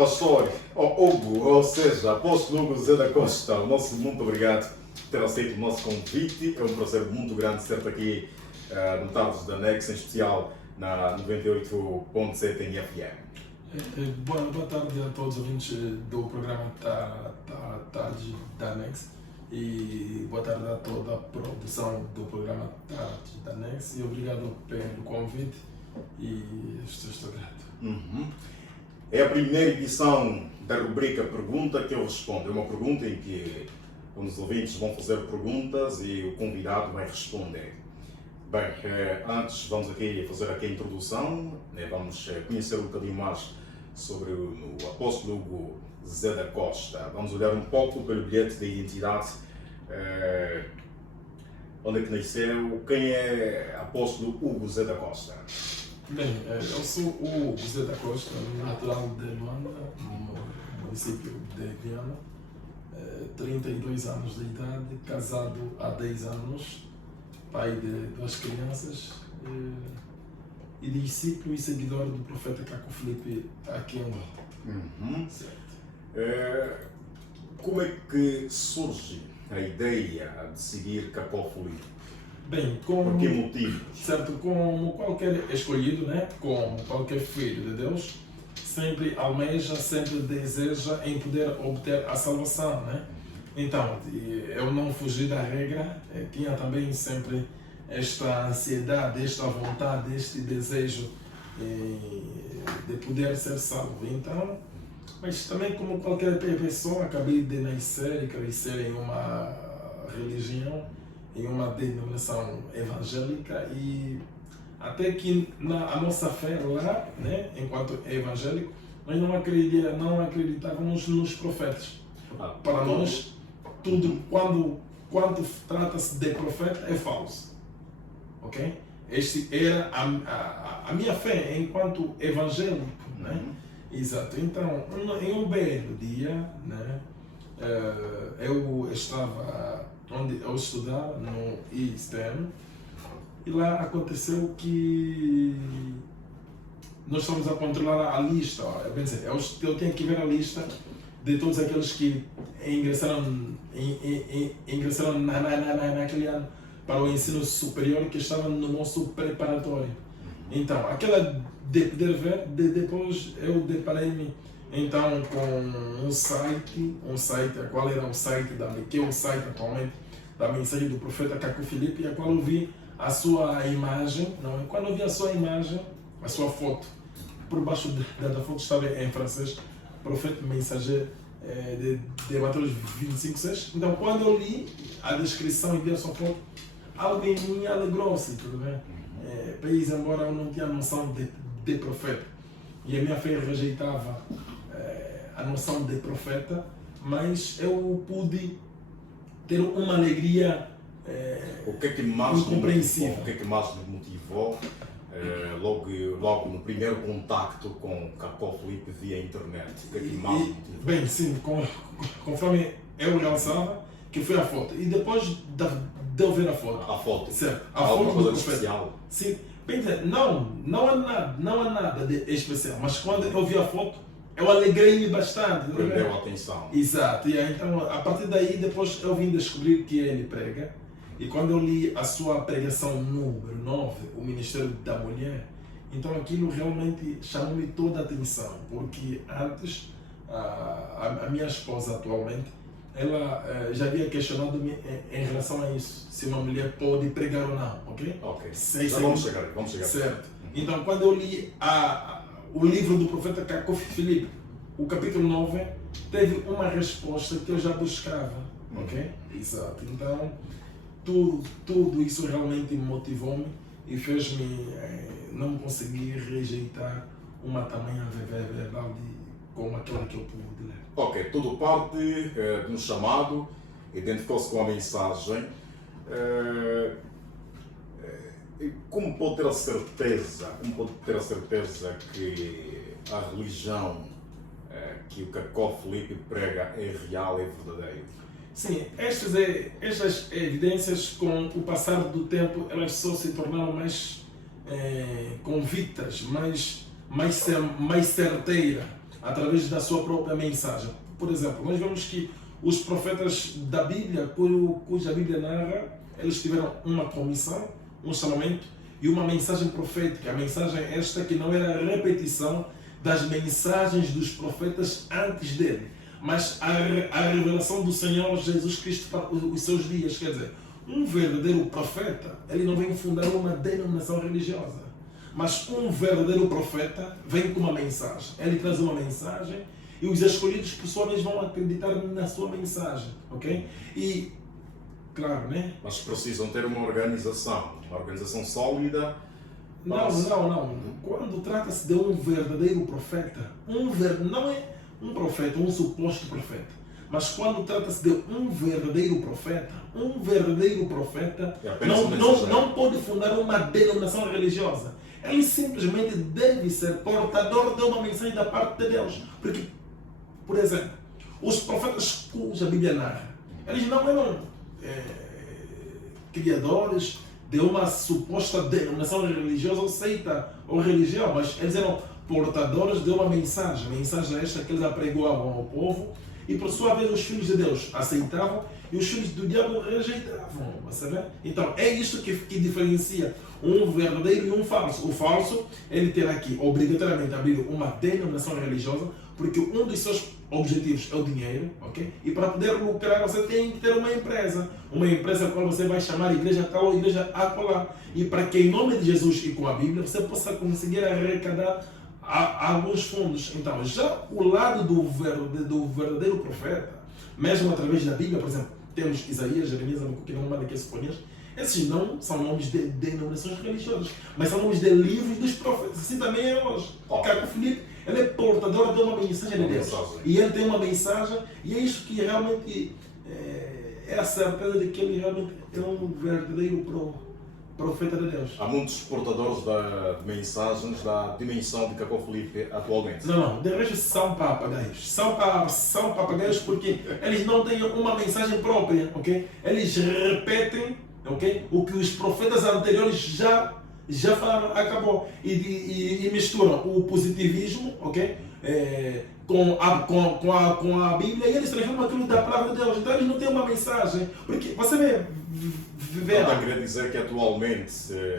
Pastor Hugo, ou seja, apóstolo Hugo José da Costa, nosso muito obrigado por ter aceito o nosso convite. É um prazer muito grande ser aqui no Tardes da NEX, em especial na 98.7 em FM. Boa tarde a todos os ouvintes do programa Tardes da NEX e boa tarde a toda a produção do programa Tardes da NEX e obrigado pelo convite e estou grato. É a primeira edição da rubrica Pergunta que eu respondo. É uma pergunta em que os ouvintes vão fazer perguntas e o convidado vai responder. Bem, antes vamos aqui fazer a introdução, vamos conhecer um bocadinho mais sobre o apóstolo Hugo José da Costa. Vamos olhar um pouco pelo bilhete de identidade, onde é que nasceu, quem é apóstolo Hugo José da Costa? Bem, eu sou o José da Costa, natural de Luanda, no município de Viana, 32 anos de idade, casado há 10 anos, pai de 2 crianças e discípulo e seguidor do profeta Caco Filipe aqui em Angola. Certo. Como é que surge a ideia de seguir Caco Filipe? Bem, por que motivo? Certo, como qualquer escolhido, né? Como qualquer filho de Deus, sempre almeja, sempre deseja em poder obter a salvação, né? Então, eu não fugi da regra, tinha também sempre esta ansiedade, esta vontade, este desejo de poder ser salvo. Então, mas também como qualquer pessoa, acabei de nascer e crescer em uma religião, em uma denominação evangélica e até que a nossa fé lá, né, enquanto evangélico, nós não acreditávamos nos profetas. Para nós, tudo quando trata-se de profeta é falso. Ok? Este era a minha fé enquanto evangélico, né? Exato. Então, em um belo dia, né, eu estava onde eu estudava, no ISTEM, e lá aconteceu que nós estamos a controlar a lista. Eu tenho que ver a lista de todos aqueles que ingressaram naquele ano para o ensino superior que estavam no nosso preparatório. Então, aquela de poder ver, depois eu deparei-me então com um site, qual era o site que é o site atualmente da mensagem do profeta Caco Filipe, a qual eu vi a sua imagem, não é? Quando eu vi a sua imagem, a sua foto, por baixo da foto estava em francês, profeta mensageiro de Mateus 25:6. Então, quando eu li a descrição e vi a sua foto, algo em mim alegrou-se, tudo bem? Pois, embora eu não tinha noção de profeta, e a minha fé rejeitava a noção de profeta, mas eu pude ter uma alegria o que é que mais incompreensível. O que é que mais me motivou logo no primeiro contacto com Caco Filipe via internet? O que é que mais me motivou? Bem, sim, conforme eu realçava, que foi a foto. E depois de eu ver a foto. Certo. A alguma foto coisa do especial? Sim. Bem, não há nada de especial, mas quando eu vi a foto, eu alegrei-me bastante. Prendeu a atenção. Exato. E então, a partir daí, depois eu vim descobrir que ele prega. E quando eu li a sua pregação número 9, o Ministério da Mulher, então aquilo realmente chamou-me toda a atenção. Porque antes, a minha esposa atualmente, ela já havia questionado-me em relação a isso. Se uma mulher pode pregar ou não, ok? Ok. Vamos chegar. Certo. Então, quando eu li o livro do profeta Caco Filipe, o capítulo 9, teve uma resposta que eu já buscava, ok? Exato. Então, tudo isso realmente motivou-me e fez-me não conseguir rejeitar uma tamanha verdade como aquela que eu pude ler. Ok, tudo parte de um chamado, identificou-se com a mensagem. Como pode ter a certeza que a religião que o Caco Filipe prega é real, é verdadeira? Sim, estas evidências, com o passar do tempo, elas só se tornaram mais convictas, mais certeiras. através da sua própria mensagem. Por exemplo, nós vemos que os profetas da Bíblia, cuja Bíblia narra, eles tiveram uma comissão, um chamamento e uma mensagem profética. A mensagem esta que não era a repetição das mensagens dos profetas antes dele, mas a revelação do Senhor Jesus Cristo para os seus dias. Quer dizer, um verdadeiro profeta, ele não vem fundar uma denominação religiosa, mas um verdadeiro profeta vem com uma mensagem. Ele traz uma mensagem e os escolhidos, por sua vez, vão acreditar na sua mensagem, ok? E, claro, né? Mas precisam ter uma organização sólida. Não. Quando trata-se de um verdadeiro profeta, não é um profeta, um suposto profeta, mas quando trata-se de um verdadeiro profeta não pode fundar uma denominação religiosa. Ele simplesmente deve ser portador de uma mensagem da parte de Deus. Porque, por exemplo, os profetas cuja Bíblia narra, eles não eram criadores de uma suposta denominação religiosa ou seita ou religião, mas eles eram portadores de uma mensagem esta que eles apregoavam ao povo, e por sua vez os filhos de Deus aceitavam e os filhos do diabo rejeitavam. Você vê? Então é isto que diferencia um verdadeiro e um falso. O falso, ele terá que obrigatoriamente abrir uma denominação religiosa, porque um dos seus objetivos é o dinheiro, ok? E para poder lucrar você tem que ter uma empresa a qual você vai chamar igreja tal ou igreja acolá, e para que em nome de Jesus e com a Bíblia você possa conseguir arrecadar alguns fundos. Então já o lado do verdadeiro profeta, mesmo através da Bíblia, por exemplo, temos Isaías, Jeremias, Abacuque, Malaquias, esses não são nomes de denominações religiosas, mas são nomes de livros dos profetas. Assim também é hoje. Caco Filipe, ele é portador de uma mensagem de Deus. E ele tem uma mensagem, e é isso que realmente é a certeza de que ele realmente é um verdadeiro profeta de Deus. Há muitos portadores de mensagens da dimensão de Caco Filipe atualmente. Não, de resto são papagaios. São papagaios porque eles não têm uma mensagem própria, ok? Eles repetem, ok, o que os profetas anteriores já falaram, acabou. E misturam o positivismo, ok? Com a Bíblia, e eles transformam aquilo da palavra de Deus. Então eles não têm uma mensagem. Porque você vê. Não queria dizer que atualmente,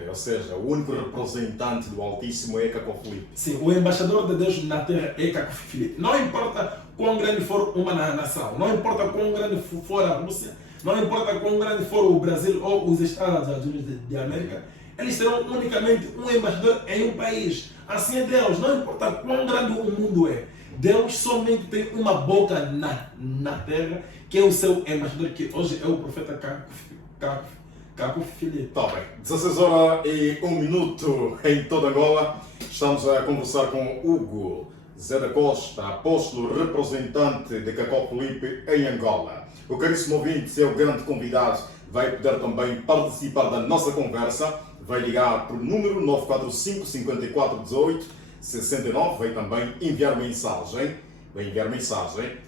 ou seja, o único representante do Altíssimo é Caco Filipe. Sim, o embaixador de Deus na terra é Caco Filipe. Não importa quão grande for uma nação, não importa quão grande for a Rússia, não importa quão grande for o Brasil ou os Estados Unidos de América, eles serão unicamente um embaixador em um país. Assim é Deus, não importa quão grande o mundo é. Deus somente tem uma boca na terra, que é o seu embaixador, que hoje é o profeta Caco Filipe. Tá bem. 16h01 em toda Angola. Estamos a conversar com Hugo Zé da Costa, apóstolo representante de Caco Filipe em Angola. O caríssimo ouvinte, é o grande convidado, vai poder também participar da nossa conversa. Vai ligar para o número 945 54 18 69. Vai também enviar mensagem. Vai enviar mensagem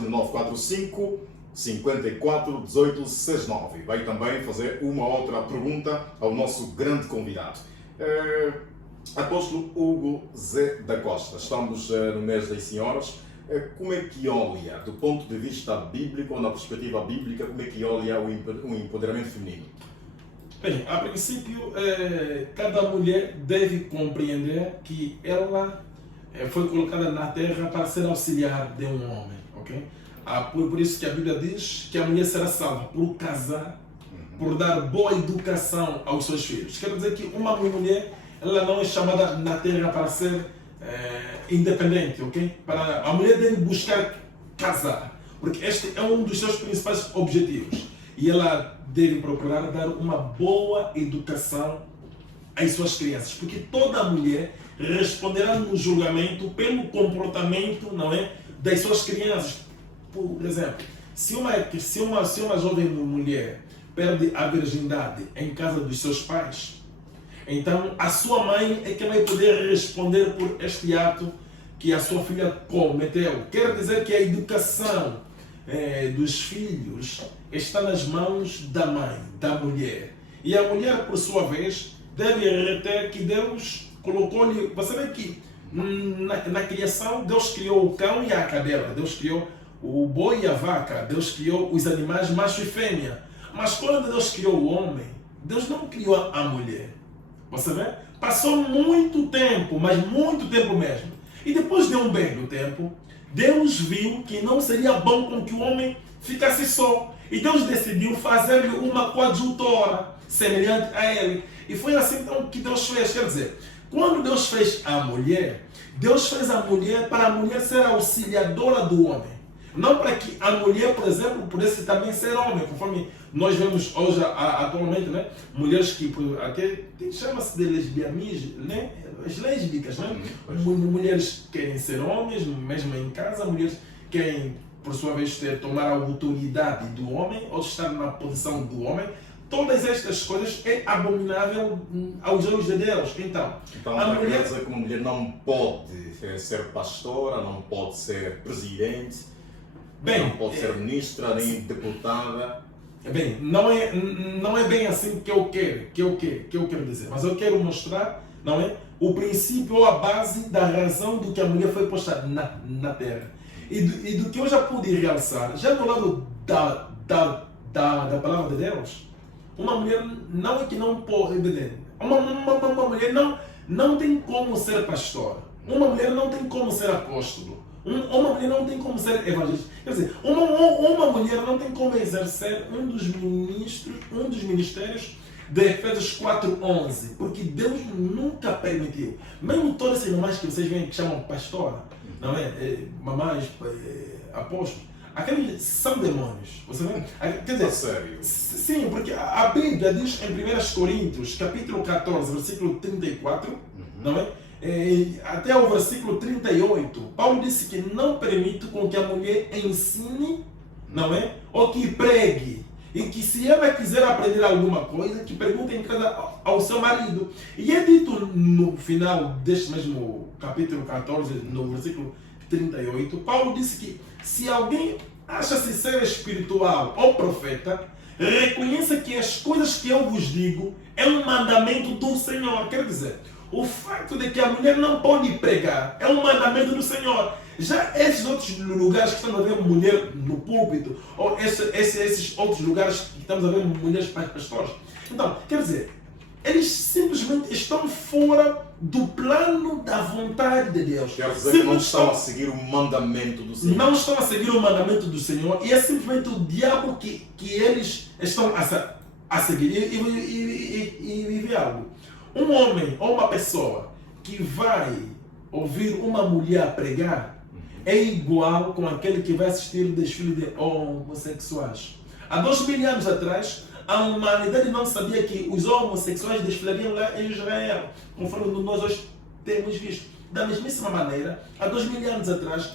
no 945 54 18 69. Vai também fazer uma outra pergunta ao nosso grande convidado. Apóstolo Hugo Zé da Costa, estamos no mês das senhoras. Como é que olha, do ponto de vista bíblico, ou na perspectiva bíblica, como é que olha o empoderamento feminino? Bem, a princípio, cada mulher deve compreender que ela foi colocada na terra para ser auxiliar de um homem, ok? Por isso que a Bíblia diz que a mulher será salva por casar, por dar boa educação aos seus filhos. Quer dizer que uma mulher, ela não é chamada na terra para ser independente, ok? A mulher deve buscar casar, porque este é um dos seus principais objetivos. E ela deve procurar dar uma boa educação às suas crianças, porque toda mulher responderá no julgamento pelo comportamento, não é, das suas crianças. Por exemplo, se uma jovem mulher perde a virgindade em casa dos seus pais, então a sua mãe é que vai poder responder por este ato que a sua filha cometeu. Quer dizer que a educação dos filhos está nas mãos da mãe, da mulher. E a mulher, por sua vez, deve reter que Deus colocou-lhe... Você vê que Na criação, Deus criou o cão e a cadela, Deus criou o boi e a vaca, Deus criou os animais macho e fêmea. Mas quando Deus criou o homem, Deus não criou a mulher. Você vê? Passou muito tempo, mas muito tempo mesmo. E depois de um belo tempo, Deus viu que não seria bom com que o homem ficasse só. E Deus decidiu fazer-lhe uma coadjutora semelhante a ele. E foi assim então que Deus fez. Quer dizer, quando Deus fez a mulher, Deus fez a mulher para a mulher ser auxiliadora do homem. Não para que a mulher, por exemplo, pudesse também ser homem, conforme nós vemos hoje, atualmente, né? Mulheres que até chama-se de lesbianismo, né? As lésbicas, né? Mulheres querem ser homens, mesmo em casa, mulheres querem, por sua vez, tomar a autoridade do homem, ou estar na posição do homem. Todas estas coisas é abominável aos olhos de Deus. Então a mulher dizer que uma mulher não pode ser pastora, não pode ser presidente, não pode ser ministra, nem deputada. Bem, não é bem assim que eu quero dizer. Mas eu quero mostrar, não é, o princípio ou a base da razão do que a mulher foi posta na terra. E do que eu já pude realçar, já do lado da palavra de Deus, uma mulher não é que não pode, uma mulher não tem como ser pastora, uma mulher não tem como ser apóstolo, uma mulher não tem como ser evangelista. Quer dizer, uma mulher não tem como exercer um dos ministérios de Efésios 4:11, porque Deus nunca permitiu. Mesmo todos esses mamães que vocês veem que chamam pastora, não é? Mamães, apóstolos, aqueles são demônios. Você vê? Quer dizer, sério? Sim, porque a Bíblia diz em 1 Coríntios, capítulo 14, versículo 34, não é? Até o versículo 38, Paulo disse que não permite com que a mulher ensine, não é? Ou que pregue. E que se ela quiser aprender alguma coisa, que pergunte em casa ao seu marido. E é dito no final deste mesmo capítulo 14, no versículo 38, Paulo disse que se alguém acha-se ser espiritual ou profeta, reconheça que as coisas que eu vos digo é um mandamento do Senhor. Quer dizer, o fato de que a mulher não pode pregar é um mandamento do Senhor. Já esses outros lugares que estamos a ver mulher no púlpito, ou esses outros lugares que estamos a ver mulheres pastores, então, quer dizer, eles simplesmente estão fora do plano da vontade de Deus. Quer dizer que não estão a seguir o mandamento do Senhor. Não estão a seguir o mandamento do Senhor, e é simplesmente o diabo que eles estão a seguir. E vê algo. Um homem ou uma pessoa que vai ouvir uma mulher pregar é igual com aquele que vai assistir o desfile de homossexuais. Há 2000 anos atrás, a humanidade não sabia que os homossexuais desfilariam lá em Israel, conforme nós hoje temos visto. Da mesmíssima maneira, há 2000 anos atrás,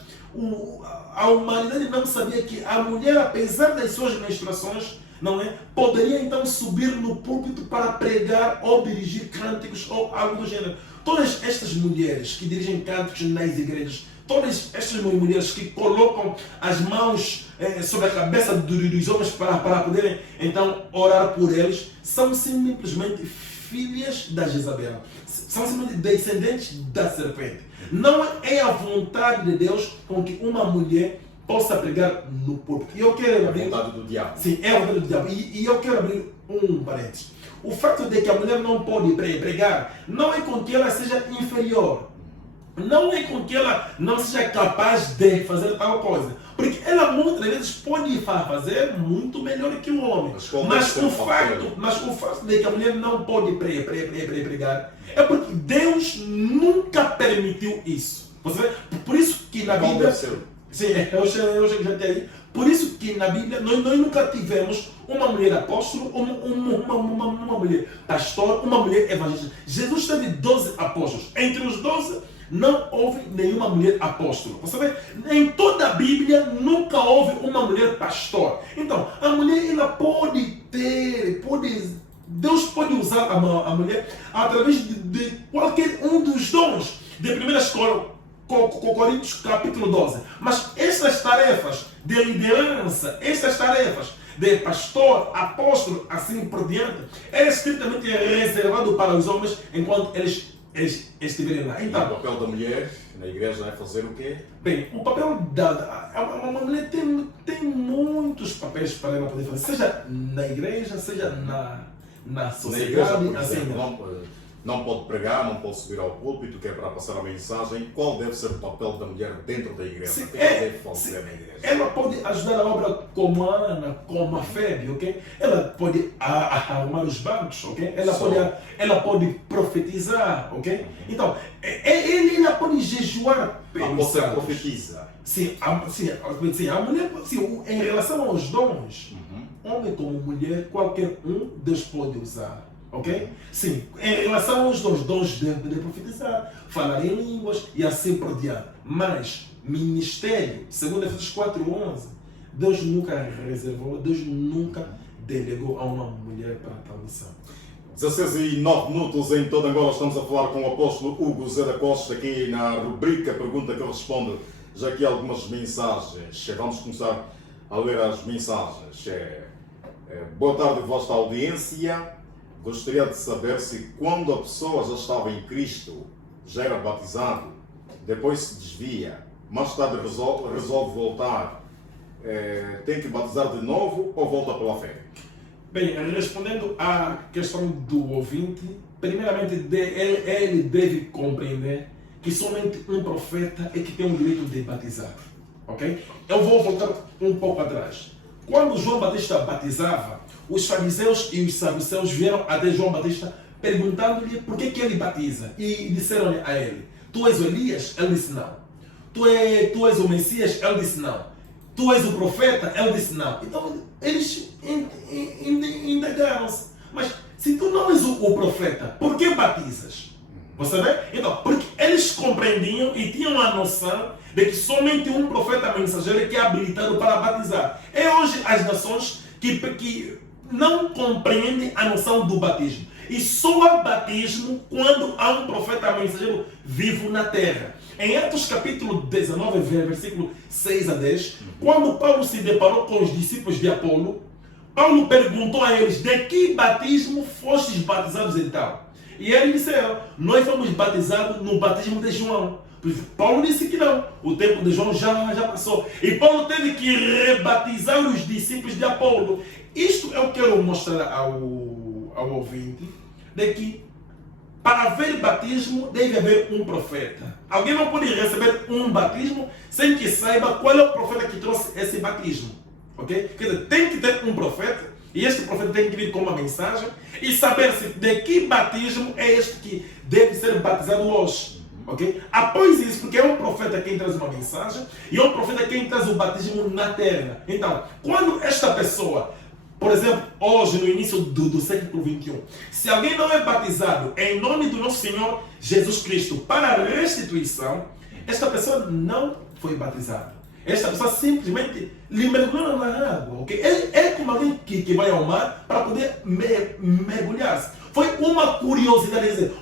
a humanidade não sabia que a mulher, apesar das suas menstruações, não é, poderia então subir no púlpito para pregar ou dirigir cânticos ou algo do gênero. Todas estas mulheres que dirigem cânticos nas igrejas, todas estas mulheres que colocam as mãos sobre a cabeça dos homens para poderem então orar por eles, são simplesmente filhas da Jezabel. São simplesmente descendentes da serpente. Não é a vontade de Deus com que uma mulher possa pregar no púlpito. E eu quero abrir... É a vontade do diabo. Sim, é a vontade do diabo. E eu quero abrir um parênteses. O fato de que a mulher não pode pregar não é com que ela seja inferior. Não é com que ela não seja capaz de fazer tal coisa. Porque ela muitas vezes pode fazer muito melhor que o homem. Mas o fato de que a mulher não pode pregar é porque Deus nunca permitiu isso. Você vê? Por isso que na Bíblia... Sim, eu já tenho aí. Por isso que na Bíblia nós nunca tivemos uma mulher apóstolo, uma mulher pastor, uma mulher evangelista. Jesus teve 12 apóstolos. Entre os 12 não houve nenhuma mulher apóstolo. Você vê? Em toda a Bíblia nunca houve uma mulher pastor. Então, a mulher ela Deus pode usar a mulher através de qualquer um dos dons. De 1 Coríntios capítulo 12. Mas essas tarefas de liderança, essas tarefas de pastor, apóstolo, assim por diante, é estritamente reservado para os homens enquanto eles estiverem lá. E o Então, papel da mulher na igreja é fazer o quê? bem, o papel uma mulher tem muitos papéis para ela poder fazer, seja na igreja, seja na Na sociedade, igreja, por assim. exemplo, não pode pregar, não pode subir ao púlpito, que é para passar a mensagem. Qual deve ser o papel da mulher dentro da igreja? Sim, O que ela deve fazer na igreja? Ela pode ajudar a obra como a Ana, como a Febe, ok? Ela pode arrumar os bancos, ok? Ela pode profetizar, ok? Então, ela pode jejuar pelos Você santos. profetiza. Sim, a mulher, sim, em relação aos dons, homem como mulher, qualquer um Deus pode usar. Ok? Sim, em relação aos dons de profetizar, falar em línguas e assim por diante. Mas, ministério, segundo Efésios 4:11, Deus nunca reservou, Deus nunca delegou a uma mulher para tal missão. 16:09 em toda Angola, estamos a falar com o apóstolo Hugo Zé da Costa, aqui na rubrica Pergunta que eu respondo, já aqui algumas mensagens. Vamos começar a ler as mensagens. Boa tarde, vossa audiência. Gostaria de saber se quando a pessoa já estava em Cristo, já era batizado, depois se desvia, mais tarde resolve voltar, tem que batizar de novo ou volta pela fé? Bem, respondendo à questão do ouvinte, primeiramente ele deve compreender que somente um profeta é que tem o direito de batizar. Ok? Eu vou voltar um pouco atrás. Quando João Batista batizava, os fariseus e os saduceus vieram até João Batista perguntando-lhe por que ele batiza. E disseram a ele: tu és o Elias? Ele disse não. Tu és o Messias? Ele disse não. Tu és o profeta? Ele disse não. Então eles indagaram-se: mas se tu não és o profeta, por que batizas? Você vê? Então, porque eles compreendiam e tinham a noção de que somente um profeta mensageiro é que é habilitado para batizar. É hoje as nações que não compreendem a noção do batismo. E só há batismo quando há um profeta mensageiro vivo na terra. Em Atos capítulo 19, versículo 6 a 10, quando Paulo se deparou com os discípulos de Apolo, Paulo perguntou a eles: de que batismo fostes batizados então? E eles disseram: nós fomos batizados no batismo de João. Paulo disse que não, o tempo de João já passou. E Paulo teve que rebatizar os discípulos de Apolo. Isto eu quero mostrar ao ouvinte, de que para haver batismo deve haver um profeta. Alguém não pode receber um batismo sem que saiba qual é o profeta que trouxe esse batismo. Ok? Quer dizer, tem que ter um profeta, e este profeta tem que vir com uma mensagem e saber se de que batismo é este que deve ser batizado hoje. Okay? Após isso, porque é um profeta quem traz uma mensagem e é um profeta quem traz o batismo na terra. Então, quando esta pessoa, por exemplo, hoje no início do século XXI, se alguém não é batizado em nome do nosso Senhor Jesus Cristo para a restituição, esta pessoa não foi batizada. Esta pessoa simplesmente lhe mergulhou na água. Okay? É como alguém que vai ao mar para poder mergulhar-se. Foi uma curiosidade, quer dizer,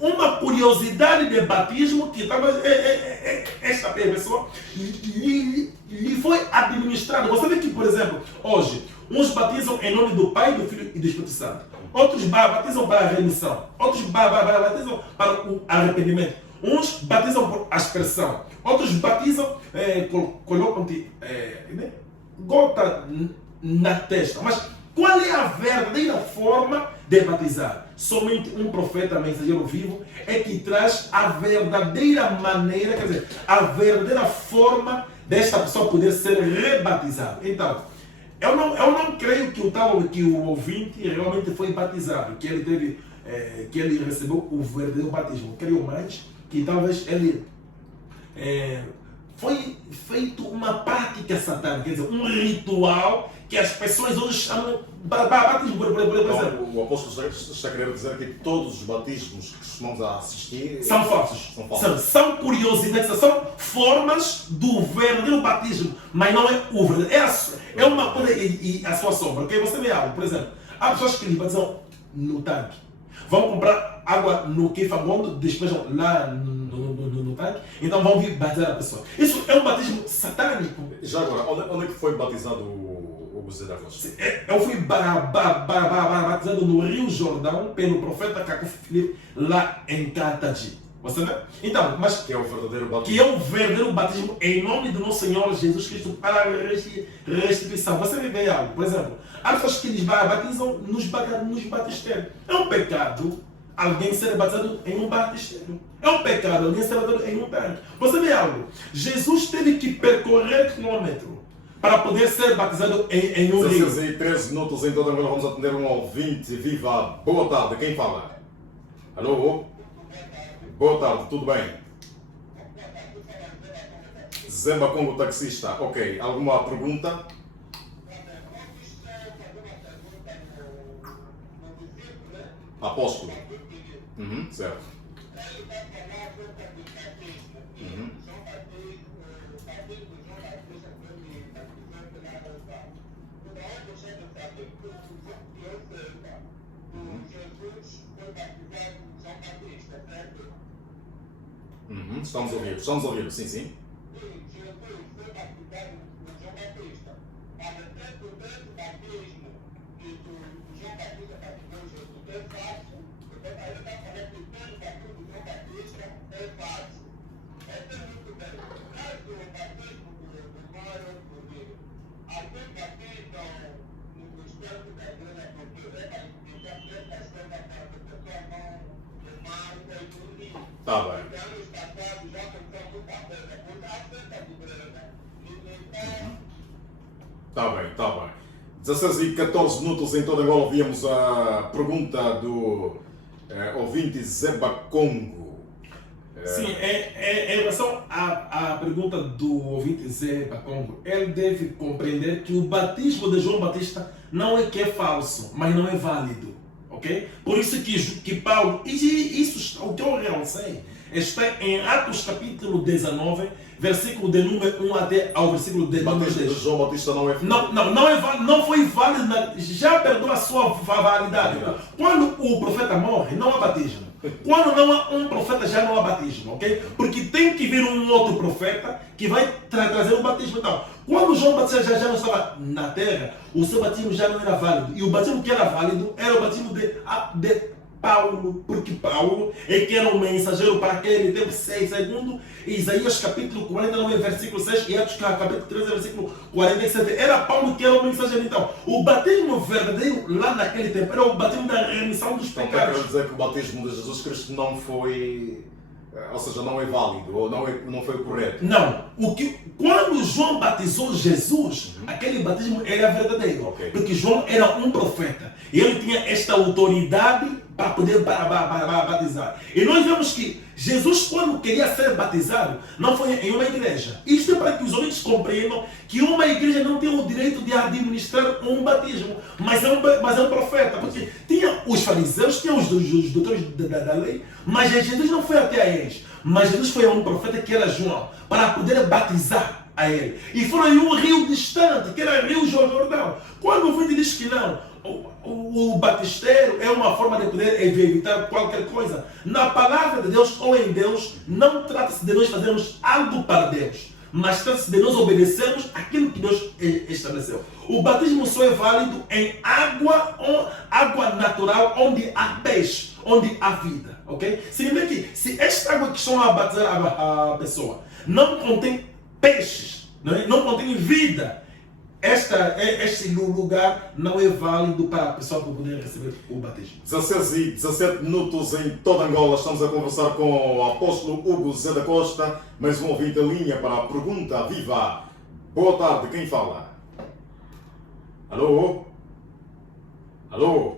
uma curiosidade de batismo que estava esta pessoa lhe foi administrada. Você vê que, por exemplo, hoje, uns batizam em nome do Pai, do Filho e do Espírito Santo. Outros batizam para a remissão. Outros batizam para o arrependimento. Uns batizam por aspersão. Outros batizam, colocam-te gota na testa. Mas qual é a verdadeira forma de batizar? Somente um profeta mensageiro vivo é que traz a verdadeira maneira, quer dizer, a verdadeira forma desta pessoa poder ser rebatizada. Então, eu não creio que o ouvinte realmente foi batizado, que ele teve, que ele recebeu o verdadeiro batismo. Creio mais que talvez ele foi feito uma prática satânica, quer dizer, um ritual que as pessoas hoje chamam batismo, por exemplo. O apóstolo está querendo dizer que todos os batismos que costumamos assistir são falsos. São curiosidades, são formas do verdadeiro batismo, mas não é o verdadeiro. É uma coisa e a sua sombra. Okay? Você vê algo, por exemplo, há pessoas que lhe batizam no tanque. Vão comprar água no Kifagondo, despejam lá no tanque, então vão vir batizar a pessoa. Isso é um batismo satânico. Já agora, onde é que foi batizado o José da Costa? Eu fui batizado no Rio Jordão pelo profeta Caco Filipe, lá em Cataji. Você vê? Então, mas Que é o verdadeiro batismo. que é o verdadeiro batismo em nome do nosso Senhor Jesus Cristo para a restituição. Você me vê algo, por exemplo, há pessoas que eles batizam nos batistérios. É um pecado alguém ser batizado em um batistério. É um pecado alguém ser batizado em um tanque. Você vê algo? Jesus teve que percorrer quilômetros para poder ser batizado em um rio. 16 e 13 minutos, então agora vamos atender um ouvinte. Viva, boa tarde, quem fala? Alô? Boa tarde, tudo bem? Zemba Congo, taxista. Ok, alguma pergunta? Apóstolo. Certo. Estamos a ouvir, sim, sim. Tá bem. Tá bem, tá bem. 16 e 14 minutos, então agora ouvimos a pergunta do ouvinte Zeba Congo. Sim, em relação à pergunta do ouvinte Zeba Congo, ele deve compreender que o batismo de João Batista não é que é falso, mas não é válido. Okay? Por isso que Paulo, isso o que eu realcei, está em Atos capítulo 19, versículo de número 1 até ao versículo de número 10. João Batista não é não foi válido, já perdeu a sua validade. Quando o profeta morre, não há batismo. Quando não há um profeta, já não há batismo, ok? Porque tem que vir um outro profeta que vai trazer o batismo. Então, quando João Batista já não estava na terra, o seu batismo já não era válido. E o batismo que era válido era o batismo de Paulo, porque Paulo é que era o mensageiro para aquele tempo, segundo Isaías capítulo 49, versículo 6 e Atos capítulo 13, versículo 47. Era Paulo que era o mensageiro. Então, o batismo verdadeiro lá naquele tempo era o batismo da remissão dos pecados. Quero dizer que o batismo de Jesus Cristo não foi, ou seja, não é válido, ou não foi correto. Não. Quando João batizou Jesus, aquele batismo era verdadeiro. Okay. Porque João era um profeta. E ele tinha esta autoridade para poder batizar. E nós vemos que Jesus, quando queria ser batizado, não foi em uma igreja. Isto é para que os ouvintes compreendam que uma igreja não tem o direito de administrar um batismo, mas é um profeta. Porque tinha os fariseus, tinha os doutores da lei, mas Jesus não foi até a eles. Mas Jesus foi a um profeta que era João, para poder batizar a ele. E foram em um rio distante, que era o Rio Jordão. Quando o vídeo diz que não, o batistério é uma forma de poder evitar qualquer coisa. Na palavra de Deus ou em Deus, não trata-se de nós fazermos algo para Deus, mas trata-se de nós obedecermos aquilo que Deus estabeleceu. O batismo só é válido em água natural, onde há peixe, onde há vida. Okay? Significa que se esta água que estão a batizar a pessoa não contém peixes, não contém vida, este lugar não é válido para a pessoa poder receber o batismo. 16 e 17 minutos em toda Angola. Estamos a conversar com o apóstolo Hugo Zé da Costa. Mais um ouvinte em linha para a pergunta. Viva! Boa tarde, quem fala? Alô? Alô?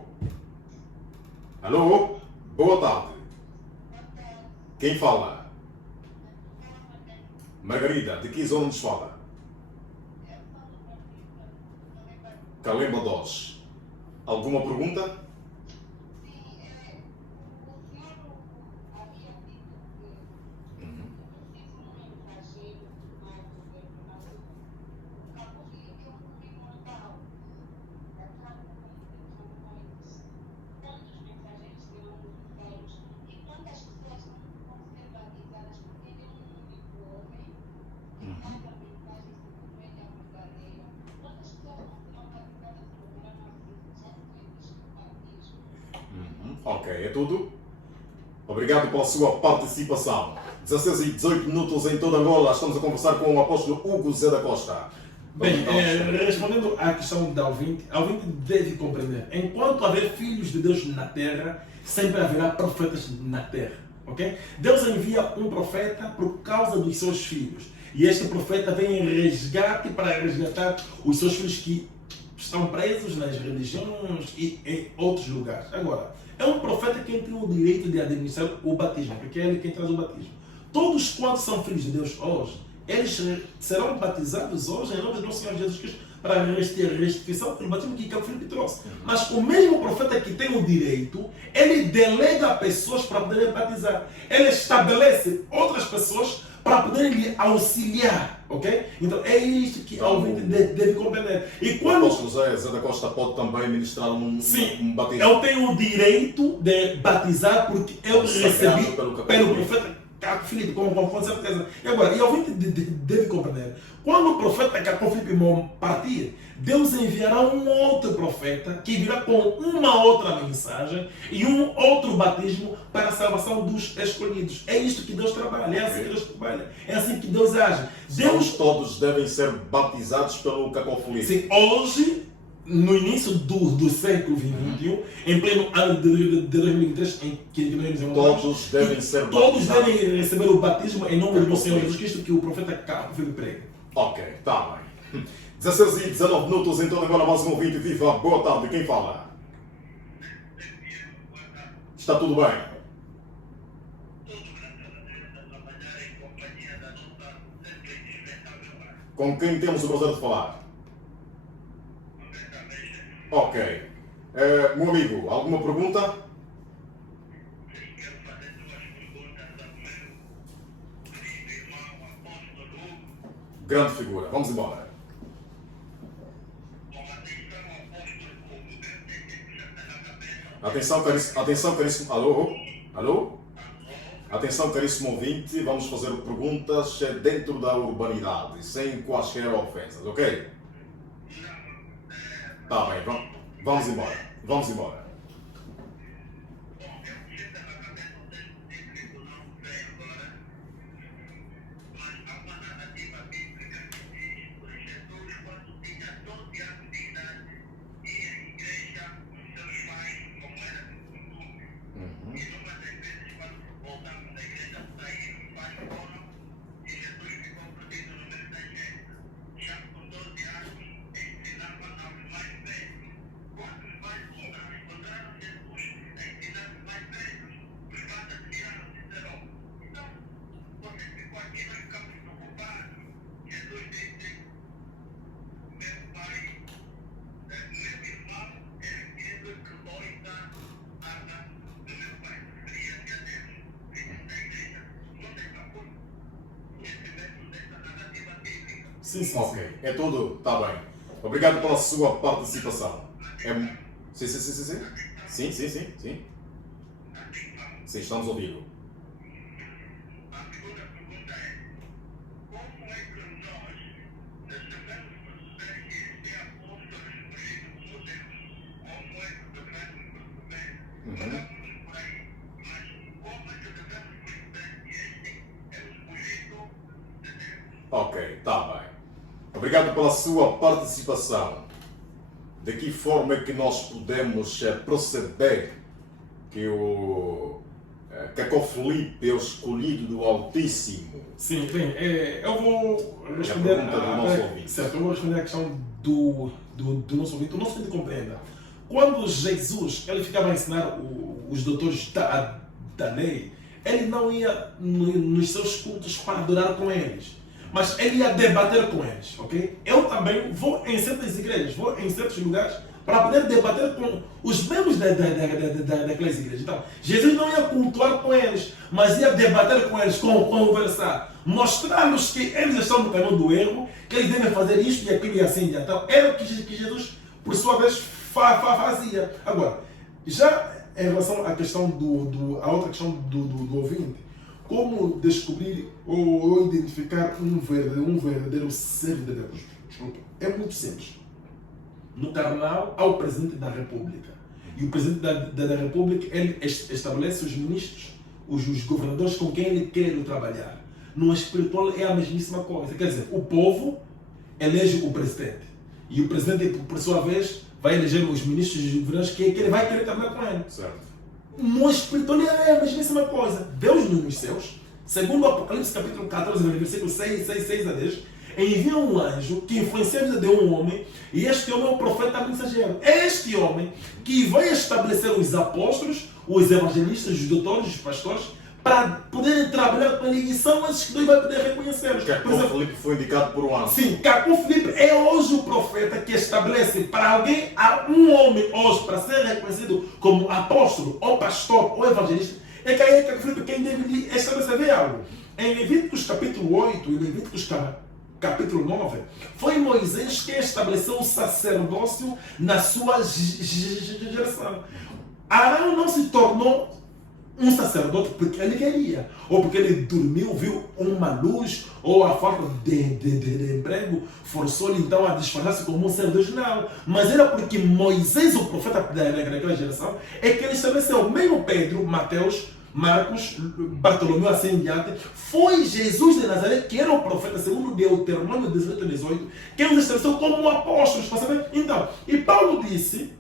Alô? Boa tarde. Quem fala? Margarida, de que zona nos fala? Calemba 2. Alguma pergunta? Ok, é tudo? Obrigado pela sua participação. 16 e 18 minutos em toda Angola. Estamos a conversar com o apóstolo Hugo Zé da Costa. Bem, respondendo à questão da ouvinte, a ouvinte deve compreender. Enquanto haver filhos de Deus na terra, sempre haverá profetas na terra. Okay? Deus envia um profeta por causa dos seus filhos. E este profeta vem em resgate para resgatar os seus filhos que estão presos nas religiões e em outros lugares. Agora, é um profeta quem tem o direito de administrar o batismo, porque é ele quem traz o batismo. Todos quantos são filhos de Deus hoje, eles serão batizados hoje em nome do nosso Senhor Jesus Cristo para a restituição pelo batismo que o Filipe trouxe. Mas o mesmo profeta que tem o direito, ele delega pessoas para poderem batizar. Ele estabelece outras pessoas para poderem lhe auxiliar, ok? Então é isto que a ouvinte deve compreender. E quando o apóstolo Zé da Costa pode também ministrar um batismo. Eu tenho o direito de batizar porque eu recebi pelo profeta Caco Filipe, com certeza. E agora, e a ouvinte deve compreender. Quando o profeta Caco Filipe partir, Deus enviará um outro profeta que virá com uma outra mensagem e um outro batismo para a salvação dos escolhidos. É isto que Deus trabalha, é assim que Deus trabalha, é assim que Deus age. Deus todos devem ser batizados pelo Caco Filipe. Sim, hoje, no início do século XXI, em pleno ano de 2023, em que nós nos encontramos, todos devem ser todos batizados. devem receber o batismo em nome do Senhor Jesus Cristo, que o profeta Caco Filipe prega. Ok, está bem. 16 e 19 minutos, então agora mais um ouvinte viva. Boa tarde, quem fala? Está tudo bem? Com quem temos o prazer de falar? Ok. Meu amigo, alguma pergunta? Grande figura. Vamos embora. Atenção, caríssimo. Alô? Alô? Atenção, caríssimo ouvinte. Vamos fazer perguntas dentro da urbanidade, sem quaisquer ofensas, ok? Tá bem, vamos embora. Vamos embora. Sim. Ok, é tudo? Está bem. Obrigado pela sua participação. Sim. Sim, estamos ao vivo. Ok, está bem. Obrigado pela sua participação. De que forma é que nós podemos proceder que o Caco Filipe é o escolhido do Altíssimo? Sim, bem, eu vou responder eu vou responder à questão do nosso ouvinte. O nosso ouvinte compreenda. Quando Jesus ele ficava a ensinar os doutores da lei, ele não ia nos seus cultos para adorar com eles, mas ele ia debater com eles, ok? Eu também vou em certas igrejas, vou em certos lugares para poder debater com os membros daquelas igrejas. Então, Jesus não ia cultuar com eles, mas ia debater com eles, conversar, mostrar-lhes que eles estão no caminho do erro, que eles devem fazer isto e aquilo e assim. Então, era o que Jesus, por sua vez, fazia. Agora, já em relação à questão a outra questão do ouvinte, como descobrir ou identificar um verdadeiro servo de Deus? É muito simples. No carnal, há o presidente da República. E o presidente da República, ele estabelece os ministros, os governadores com quem ele quer trabalhar. No espiritual é a mesmíssima coisa. Quer dizer, o povo elege o presidente. E o presidente, por sua vez, vai eleger os ministros e os governadores que ele vai querer trabalhar com ele. Certo. No espiritual é a mesmíssima coisa. Deus nos céus, segundo o Apocalipse capítulo 14, versículo 6 a 10, envia um anjo que influencia a vida de um homem, e este homem é o profeta mensageiro. É este homem que vai estabelecer os apóstolos, os evangelistas, os doutores, os pastores, para poderem trabalhar com ele, e são esses que Deus vai poder reconhecê-los. Cacó Filipe foi indicado por um anjo. Sim, Cacó Filipe é hoje o profeta que estabelece para alguém, um homem hoje, para ser reconhecido como apóstolo, ou pastor, ou evangelista, é que aí Cacó Filipe quem deve estabelecer algo. Em Levíticos capítulo 8 e Levíticos capítulo 9, foi Moisés quem estabeleceu o sacerdócio na sua geração. Arão não se tornou um sacerdote porque ele queria, ou porque ele dormiu, viu uma luz, ou a falta de emprego forçou-lhe então a disfarçar-se como um ser Deus. Não, mas era porque Moisés, o profeta daquela geração, é que ele estabeleceu. Mesmo Pedro, Mateus, Marcos, Bartolomeu, assim em diante, foi Jesus de Nazaré, que era o profeta, segundo Deuteronômio 18, que os estabeleceu como apóstolos. Então, e Paulo disse,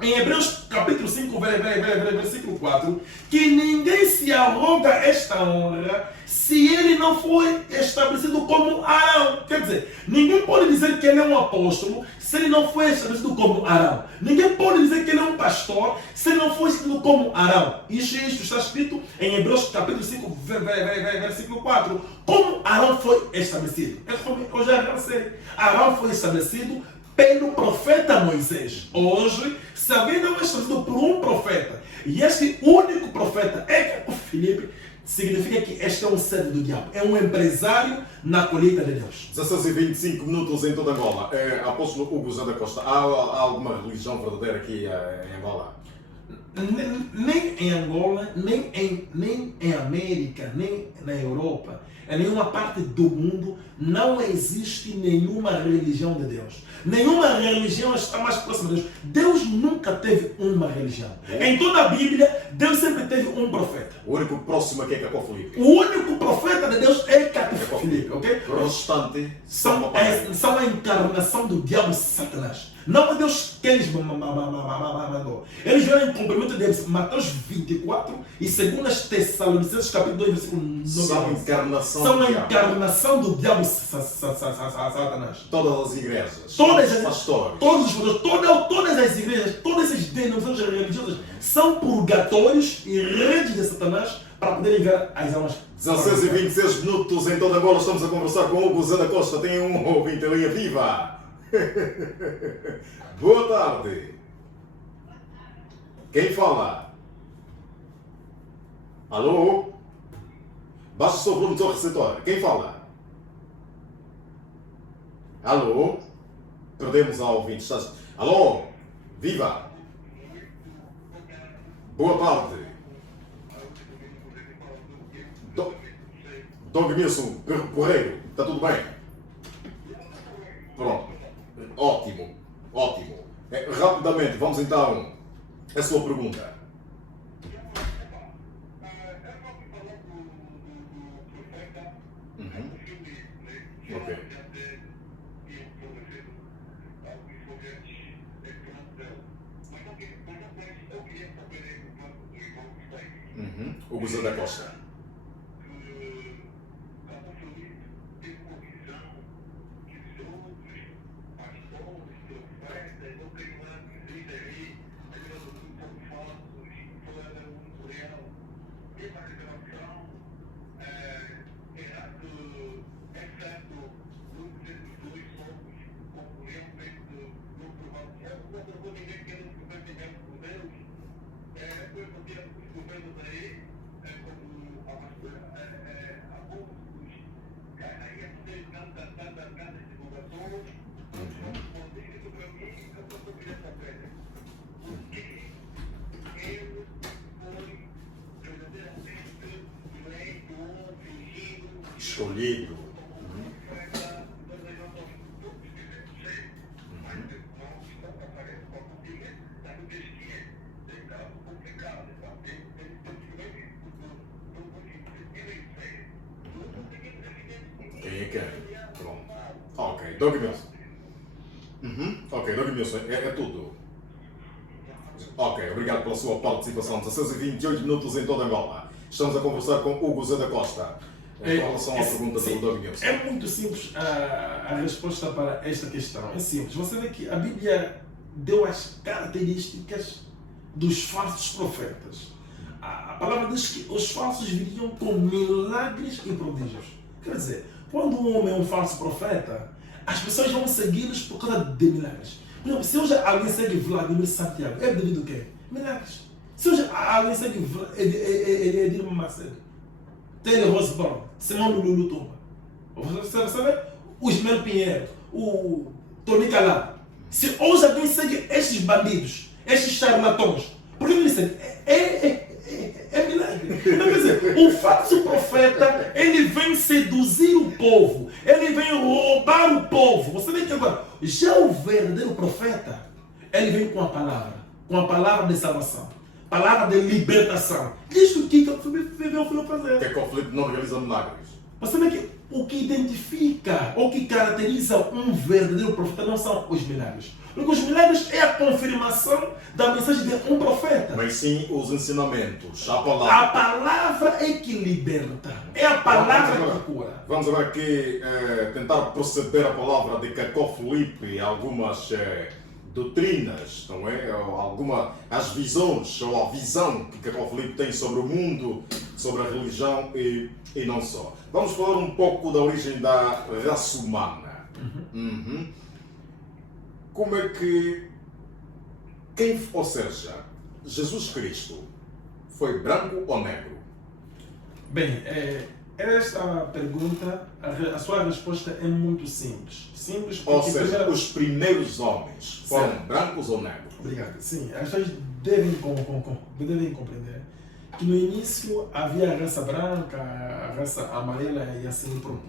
em Hebreus capítulo 5, versículo 4, que ninguém se arroga esta honra se ele não foi estabelecido como Arão. Quer dizer, ninguém pode dizer que ele é um apóstolo se ele não foi estabelecido como Arão. Ninguém pode dizer que ele é um pastor se ele não foi estabelecido como Arão. Isto está escrito em Hebreus capítulo 5, versículo 4. Como Arão foi estabelecido? Eu já avancei. Arão foi estabelecido pelo profeta Moisés. Hoje, se alguém não é estabelecido por um profeta, e este único profeta é o Filipe, significa que este é um servo do diabo, é um empresário na colheita de Deus. 16h25 em toda Angola. Apóstolo Hugo Zé da Costa, há alguma religião verdadeira aqui em Angola? Nem em Angola, nem em América, nem na Europa, em nenhuma parte do mundo não existe nenhuma religião de Deus. Nenhuma religião está mais próxima de Deus. Deus nunca teve uma religião. Em toda a Bíblia, Deus sempre teve um profeta. O único próximo aqui é Cacó Filipe. O único profeta de Deus é Cacó Filipe, ok? O restante são a encarnação do diabo Satanás. Não é Deus que eles mandou. Eles vieram em cumprimento de Mateus 24 e 2 Tessalonicenses capítulo 2, versículo 9. São a encarnação do diabo Satanás. Todas as igrejas, todos os pastores, todas as igrejas, todas essas denominações religiosas são purgatórios e redes de Satanás para poder enviar as almas. 16h26 em toda Angola. Estamos a conversar com Hugo Zé da Costa. Tem um ouvinte em linha viva. Boa tarde. Quem fala? Alô? Baixa o seu volume do seu receptor. Quem fala? Alô? Perdemos a ouvinte. Alô? Viva! Boa tarde. Dom Milson Correio, está tudo bem? Pronto. Ótimo. Rapidamente, vamos então à sua pergunta. Ok. Hugo Zé da Costa. Escolhido. Ok, Doug Milson. Ok, Doug Milson, é tudo. Ok, obrigado pela sua participação. 16h28 minutos em toda Angola. Estamos a conversar com Hugo Zé da Costa em relação à pergunta do Doug Milson. É muito simples a resposta para esta questão. É simples. Você vê que a Bíblia deu as características dos falsos profetas. A palavra diz que os falsos viriam com milagres e prodígios. Quer dizer, quando um homem é um falso profeta, as pessoas vão segui-los por causa de milagres. Por exemplo, se hoje alguém segue Vladimir Santiago, é devido a quê? Milagres. Se hoje alguém segue Edir Macedo, Taylor Osborne, Simão Lulu Tumba, você sabe? O Ismael Pinheiro, o Tony Calado. Se hoje alguém segue estes bandidos, estes charlatões, por que ele segue? É milagre. Então, quer dizer, o falso profeta, ele vem seduzir o povo, ele vem roubar o povo. Você vê que agora, já o verdadeiro profeta, ele vem com a palavra de salvação, palavra de libertação. Diz o que o filho fazer. Que o Filipe não realiza milagres. Você vê que o que identifica ou que caracteriza um verdadeiro profeta não são os milagres. Porque os milagres é a confirmação da mensagem de um profeta. Mas sim os ensinamentos, a palavra. A palavra é que liberta. É a palavra que cura. Vamos agora aqui tentar proceder a palavra de Cacó Filipe, algumas doutrinas, não é? As visões, ou a visão que Cacó Filipe tem sobre o mundo, sobre a religião e não só. Vamos falar um pouco da origem da raça humana. Como é que, ou seja, Jesus Cristo foi branco ou negro? Bem, esta pergunta, a sua resposta é muito simples. Simples porque... Ou seja, os primeiros homens foram brancos ou negros? Obrigado. Sim, as pessoas devem compreender que no início havia a raça branca, a raça amarela e assim por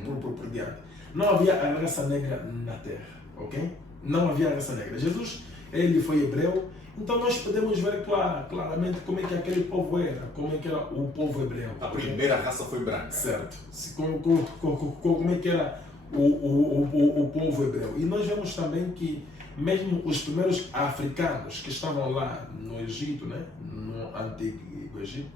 diante. Não havia a raça negra na Terra, ok? Não havia a raça negra. Jesus, ele foi hebreu, então nós podemos ver claramente como é que aquele povo era, como é que era o povo hebreu. A primeira raça foi branca. Certo. Como é que era o povo hebreu. E nós vemos também que mesmo os primeiros africanos que estavam lá no Egito, né, no antigo Egito,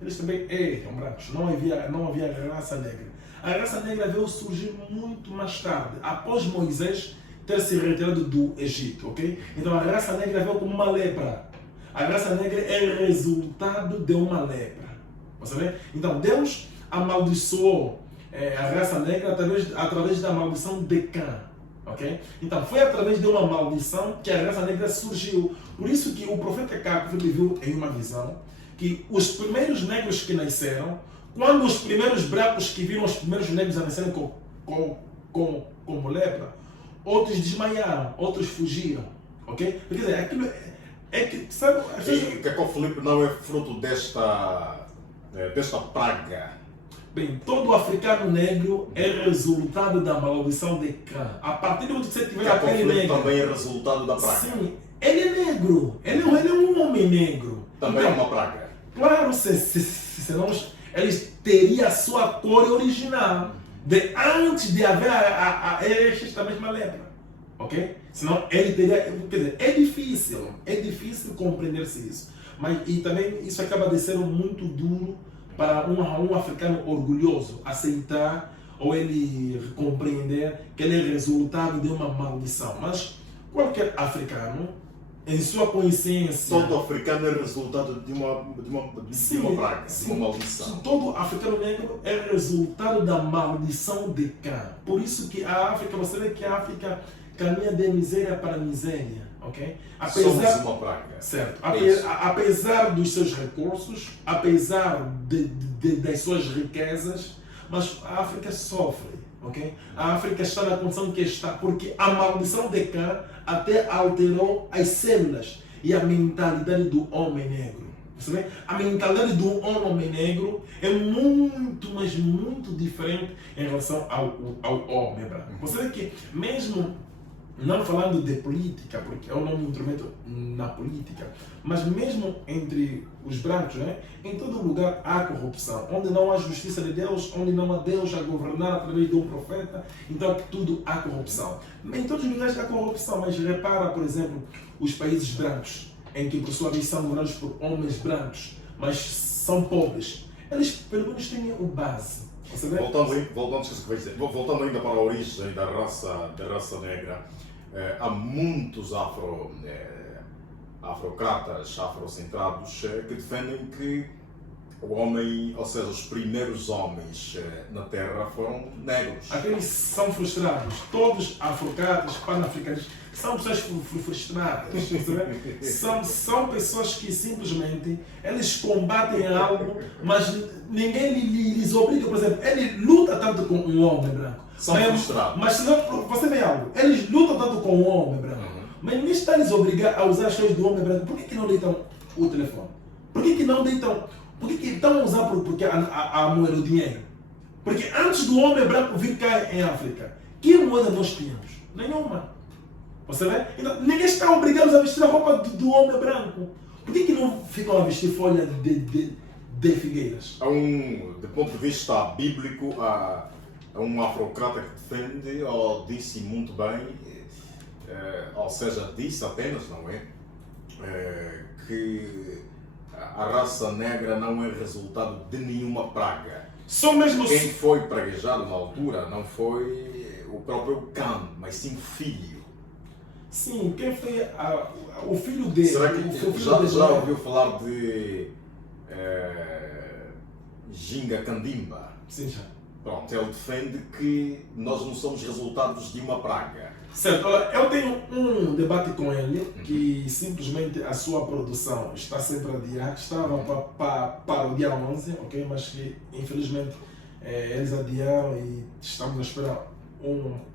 eles também eram brancos, não havia raça negra. A raça negra veio surgir muito mais tarde, após Moisés ter se retirado do Egito, ok? Então a raça negra veio como uma lepra. A raça negra é resultado de uma lepra. Você vê? Então Deus amaldiçoou a raça negra através da maldição de Cã. Okay? Então foi através de uma maldição que a raça negra surgiu. Por isso que o profeta Cacó viu em uma visão que os primeiros negros que nasceram, quando os primeiros brancos que viram os primeiros negros a nascerem como lepra, outros desmaiaram, outros fugiram. Ok? Quer dizer, aquilo é que, sabe... E Cacó Filipe não é fruto desta praga? Bem, todo africano negro é resultado da maldição de Cã. A partir de onde você tiver a pele negra... também é resultado da praga? Sim, ele é negro. Ele é um homem negro. Também então, é uma praga? Claro, senão eles teriam a sua cor original. Antes de haver esta mesma lepra. Ok? Senão ele teria... Quer dizer, é difícil compreender-se isso. E também isso acaba de ser muito duro para um africano orgulhoso aceitar ou ele compreender que ele é resultado de uma maldição. Mas qualquer africano, em sua consciência... Todo africano é resultado de uma praga, de uma maldição. Todo africano negro é resultado da maldição de Cã. Por isso que a África, você vê que a África caminha de miséria para miséria. Okay? Somos uma praga. Certo. Apesar dos seus recursos, apesar das suas riquezas, mas a África sofre. Okay? A África está na condição que está, porque a maldição de Cã até alterou as células e a mentalidade do homem negro. Você vê? A mentalidade do homem negro é muito, mas muito diferente em relação ao homem branco. Você vê que mesmo não falando de política, porque eu não me intrometo na política, mas mesmo entre os brancos, né? Em todo lugar há corrupção. Onde não há justiça de Deus, onde não há Deus a governar através de um profeta, então tudo há corrupção. Em todos os lugares há corrupção, mas repara, por exemplo, os países brancos, em que por sua vez são governados por homens brancos, mas são pobres. Eles pelo menos têm o base. Voltando ainda para a origem da raça negra, há muitos afrocratas, afrocentrados, que defendem que o homem, ou seja, os primeiros homens na Terra foram negros. Aqueles são frustrados. Todos afrocratas, pan-africanos, são pessoas frustradas. São pessoas que simplesmente eles combatem algo, mas ninguém lhes obriga. Por exemplo, ele luta tanto com um homem branco. São frustrados. Mas se não, você vê algo, eles lutam tanto com um homem branco, mas ninguém está lhes obrigar a usar as coisas do homem branco. Por que não deitam o telefone? Por que não deitam? Por que estão a usar porque a moeda, o dinheiro? Porque antes do homem branco vir cá em África, que moeda nós tínhamos? Nenhuma. Você vê? Então, ninguém está obrigado a vestir a roupa do homem branco. Por que não ficam a vestir folha de figueiras? Do ponto de vista bíblico, há um afrocrata que defende, ou disse muito bem, ou seja, disse apenas, não é? Que a raça negra não é resultado de nenhuma praga. Só mesmo Quem foi praguejado na altura não foi o próprio Cã, mas sim o filho. Sim, quem foi o filho dele? Será que já ouviu falar de Ginga Candimba? Sim, já. Pronto, ele defende que nós não somos resultados de uma praga. Certo, eu tenho um debate com ele que simplesmente a sua produção está sempre a adiar, estava para o dia 11, ok? Mas que infelizmente eles adiaram e estamos a esperar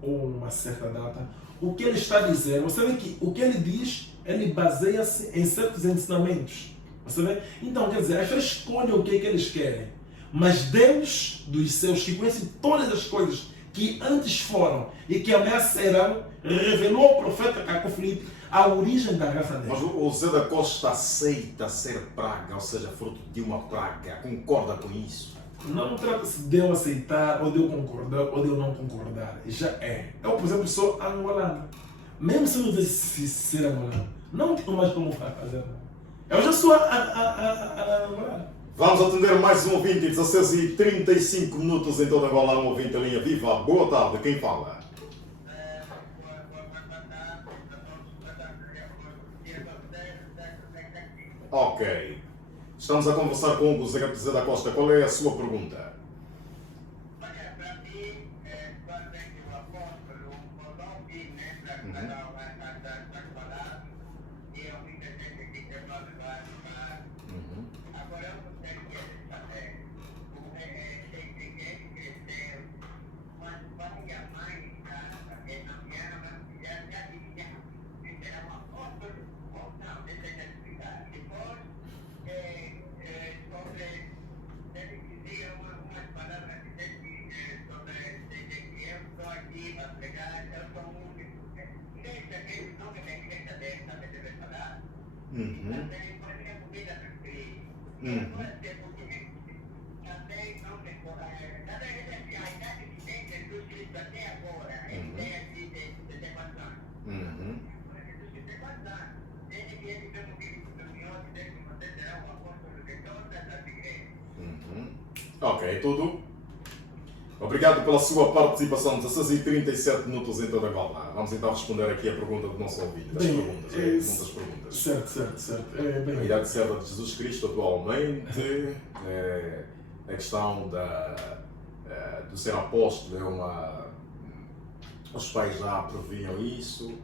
uma certa data. O que ele está dizendo, você vê que o que ele diz, ele baseia-se em certos ensinamentos. Você vê? Então, quer dizer, as pessoas escolhem o que é que eles querem, mas Deus dos céus, que conhece todas as coisas que antes foram e que ameaçarão, revelou ao profeta Caco Filipe a origem da raça negra. Mas o Zé da Costa aceita ser praga, ou seja, fruto de uma praga, concorda com isso? Não trata-se de eu aceitar, ou de eu concordar, ou de eu não concordar. Já é. Eu, por exemplo, sou angolano. Mesmo se eu não decidisse ser angolano, não tenho mais como fazer. Eu já sou angolano. Vamos atender mais um ouvinte, 16h35 em toda Angola, um ouvinte em linha viva. Boa tarde, quem fala? Ok. Estamos a conversar com o Zé da Costa. Qual é a sua pergunta? Olha, para mim, quando vem o apóstolo, o nome, né, para falar, e eu muita gente aqui que eu não vai falar. Agora, eu gostaria de saber, tem ninguém cresceu, mas pai e a mãe em casa, que não vieram, mas já diziam que será um apóstolo, ou não, deixa eu explicar. Depois, sobre, ele dizia umas palavras sobre que eu estou aqui para pregar, eu sou único. Igreja, que não que tem igreja dessa, que deve falar. Também pode ter comida para filho. Pode ter comida. Também não tem coragem. Também a idade que tem Jesus Cristo até agora, ele tem aqui de ter passado. Jesus Cristo tem passado. Desde que ele mesmo vive com o Senhor, desde que você será um apóstolo de todas as igrejas. Ok, tudo. Obrigado pela sua participação, 16h37 em toda Angola. Vamos então responder aqui a pergunta do nosso ouvinte. Muitas perguntas. Certo. A idade certa de Jesus Cristo atualmente, a questão do ser apóstolo os pais já previam isso,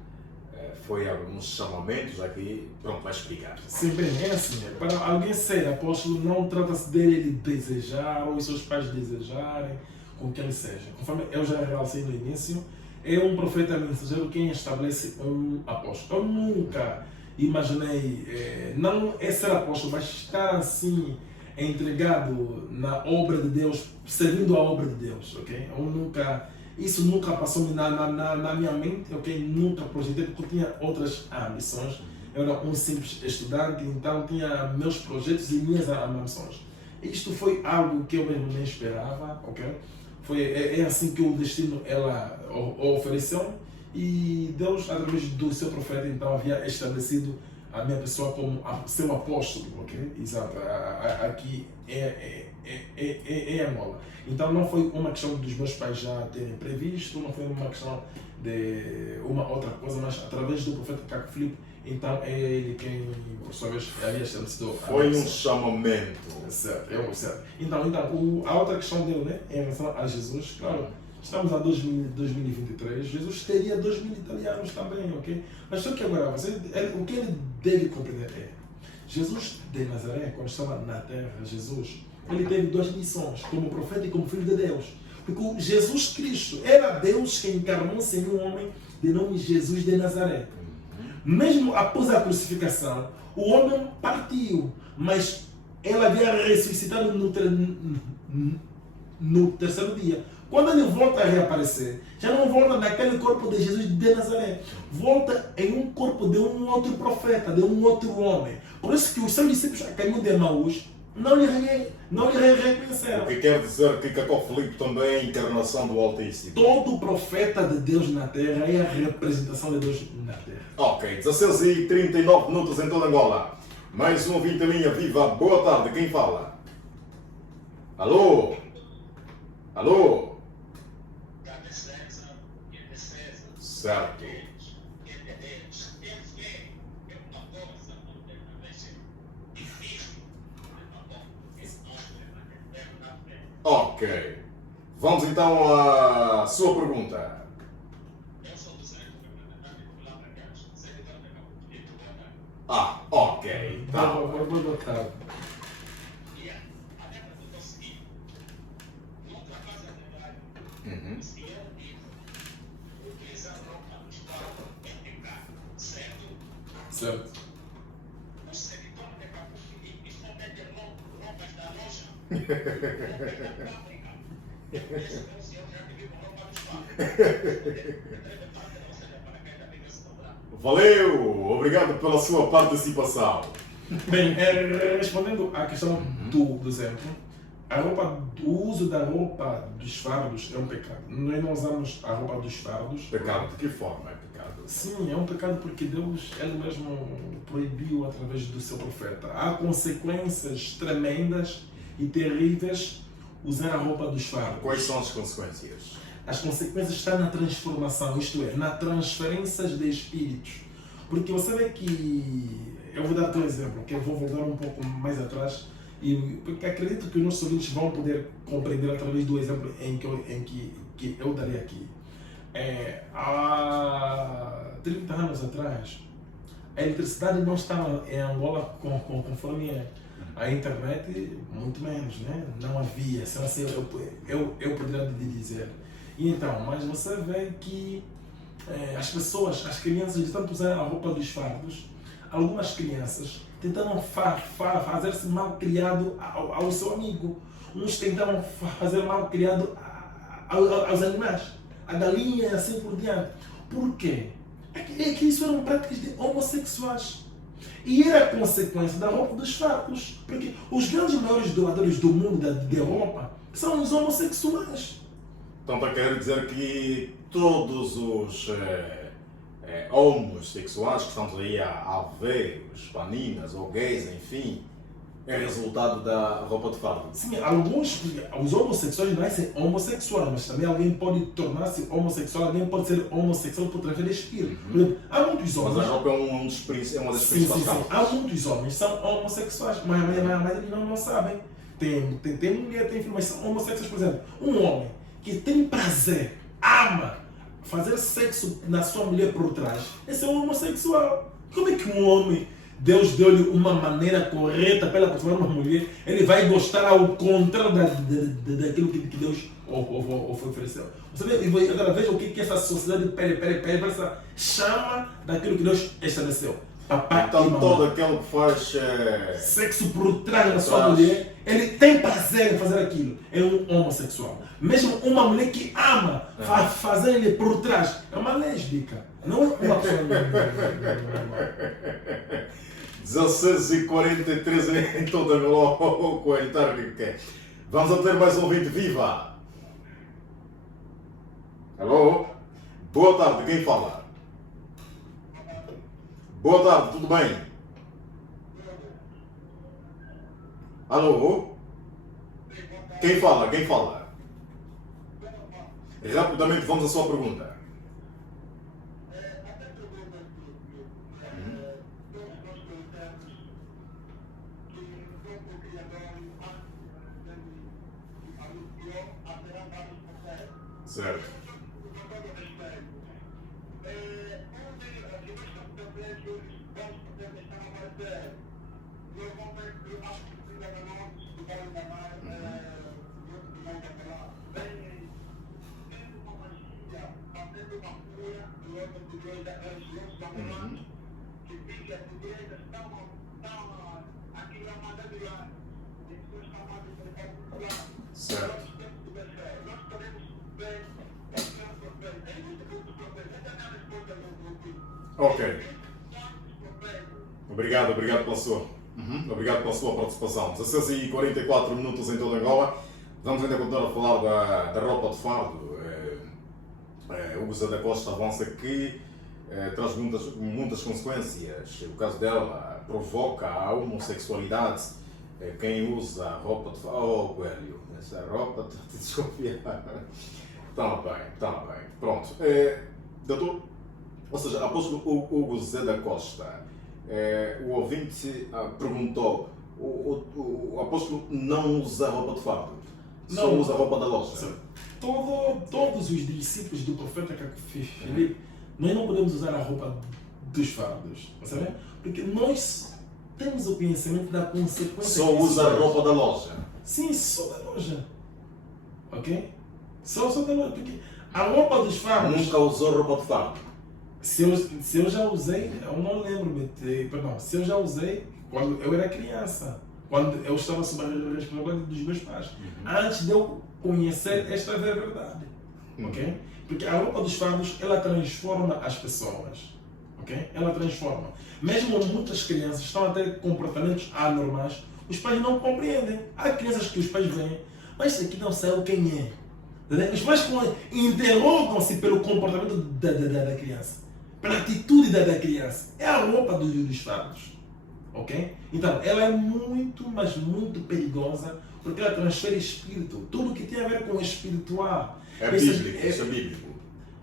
foi alguns chamamentos aqui, pronto, vai explicar. Sim, bem, é assim, para alguém ser apóstolo não trata-se dele desejar ou os seus pais desejarem com que ele seja. Conforme eu já realcei no início, é um profeta mensageiro quem estabelece um apóstolo. Eu nunca imaginei, não é ser apóstolo, mas estar assim, entregado na obra de Deus, servindo a obra de Deus, ok? Eu nunca Isso nunca passou na minha mente, ok? Nunca projetei, porque eu tinha outras ambições. Eu era um simples estudante, então tinha meus projetos e minhas ambições. Isto foi algo que eu mesmo nem esperava, ok? É assim que o destino ela ofereceu e Deus, através do seu profeta, então havia estabelecido a minha pessoa como seu apóstolo, ok? Exato, aqui em Angola. Então não foi uma questão dos meus pais já terem previsto, não foi uma questão de uma outra coisa, mas através do profeta Caco Filipe, então é ele quem, por sua vez, havia estabelecido. Foi um chamamento. Certo, certo. Então a outra questão dele, né, em relação a Jesus, claro, estamos a 2023, Jesus teria 2000 italianos também, ok? Mas só que agora, o que ele deve compreender é, Jesus de Nazaré, quando estava na terra, Jesus, ele teve duas missões, como profeta e como filho de Deus. Porque o Jesus Cristo era Deus que encarnou-se em um homem de nome Jesus de Nazaré. Mesmo após a crucificação, o homem partiu, mas ele havia ressuscitado no terceiro dia. Quando ele volta a reaparecer, já não volta naquele corpo de Jesus de Nazaré, volta em um corpo de um outro profeta, de um outro homem. Por isso que os seus discípulos a caminho de Emaús não lhe reconheceram. O que quer dizer que Caco Filipe também é a encarnação do Altíssimo. Todo profeta de Deus na terra é a representação de Deus na terra. Ok, 16h39 minutos em toda Angola. Mais um ouvinte em linha viva. Boa tarde, quem fala? Alô? Alô? Certo. Ok. Vamos então à sua pergunta. Ah, ok. Tá. Boa tarde. Uhum. Certo. Valeu! Obrigado pela sua participação. Bem, respondendo à questão do exemplo, o uso da roupa dos fardos é um pecado. Nós não usamos a roupa dos fardos. Pecado? De que forma é pecado? Sim, é um pecado porque Deus, Ele mesmo proibiu através do seu profeta. Há consequências tremendas e terríveis usar a roupa dos fardos. Quais são as consequências? As consequências estão na transformação, isto é, na transferência de espíritos. Porque você vê que, eu vou dar um exemplo, que eu vou voltar um pouco mais atrás, porque acredito que os nossos ouvintes vão poder compreender através do exemplo que eu darei aqui. Há 30 anos atrás, a eletricidade não estava em Angola conforme a internet, muito menos, né? Não havia, assim eu poderia dizer. E então, mas você vê que as pessoas, as crianças, de tanto usar a roupa dos fardos, algumas crianças tentaram fazer-se mal criado ao seu amigo. Uns tentaram fazer mal criado aos animais, a galinha e assim por diante. Por quê? É que isso eram práticas de homossexuais. E era consequência da roupa dos fardos. Porque os grandes maiores doadores do mundo de roupa são os homossexuais. Então está querendo dizer que todos os homossexuais que estamos aí a ver, os paninas ou gays, enfim, é resultado da roupa de fardo. Sim, os homossexuais nascem homossexuais, mas também alguém pode tornar-se homossexual, alguém pode ser homossexual por trás de espírito. Por exemplo, há muitos homens. Mas a roupa é uma das principais causas. Há muitos homens que são homossexuais, mas eles não sabem. Tem mulher, tem filho, mas são homossexuais, por exemplo. Um homem que tem prazer, ama fazer sexo na sua mulher por trás, esse é um homossexual. Como é que um homem, Deus deu-lhe uma maneira correta para ela transformar uma mulher, ele vai gostar ao contrário daquilo que Deus ofereceu? Você agora veja o que essa sociedade perversa chama daquilo que Deus estabeleceu. Papá e Então mamãe. todo aquele que faz. Sexo por trás da sua Trás. mulher, ele tem prazer em fazer aquilo. É um homossexual. Mesmo uma mulher que ama fazer ele por trás, é uma lésbica. Não é uma pessoa normal. 16h43 em toda a Coelho, vamos a ter mais um ouvinte. Viva! Alô? Boa tarde, quem fala? Boa tarde, tudo bem? Alô? Quem fala? Quem fala? Rapidamente vamos à sua pergunta. Certo. Certo. Ok. Obrigado pela sua. Obrigado pela sua participação. 16h44 minutos em toda Angola. Vamos ainda continuar a falar da roupa de fardo. Hugo Zé da Costa avança que traz muitas consequências. O caso dela provoca a homossexualidade. Quem usa roupa de fardo. Oh, Coelho, essa roupa está a desconfiar. Está bem. Pronto. Doutor, ou seja, após o Hugo Zé da Costa, o ouvinte perguntou: o apóstolo não usa roupa de fardo, só Não. usa roupa da loja. Todos os discípulos do profeta Filipe, nós não podemos usar a roupa dos fardos, sabe? Porque nós temos o conhecimento da consequência. Só usa a roupa da loja. Sim, só da loja. Ok? Só da loja. Porque a roupa dos fardos. Nunca usou roupa de fardo. Se eu já usei, eu não lembro, perdão, se eu já usei quando eu era criança, quando eu estava sob a responsabilidade dos meus pais, antes de eu conhecer esta verdade, ok? Porque a roupa dos fardos, ela transforma as pessoas, ok? Ela transforma. Mesmo muitas crianças estão a ter comportamentos anormais, os pais não compreendem. Há crianças que os pais veem, mas isso aqui não sabe quem é. Os pais interrogam-se pelo comportamento da criança, pela atitude da criança. É a roupa dos fardos. Ok? Então, ela é muito, mas muito perigosa porque ela transfere espírito. Tudo que tem a ver com o espiritual. É bíblico, isso é bíblico.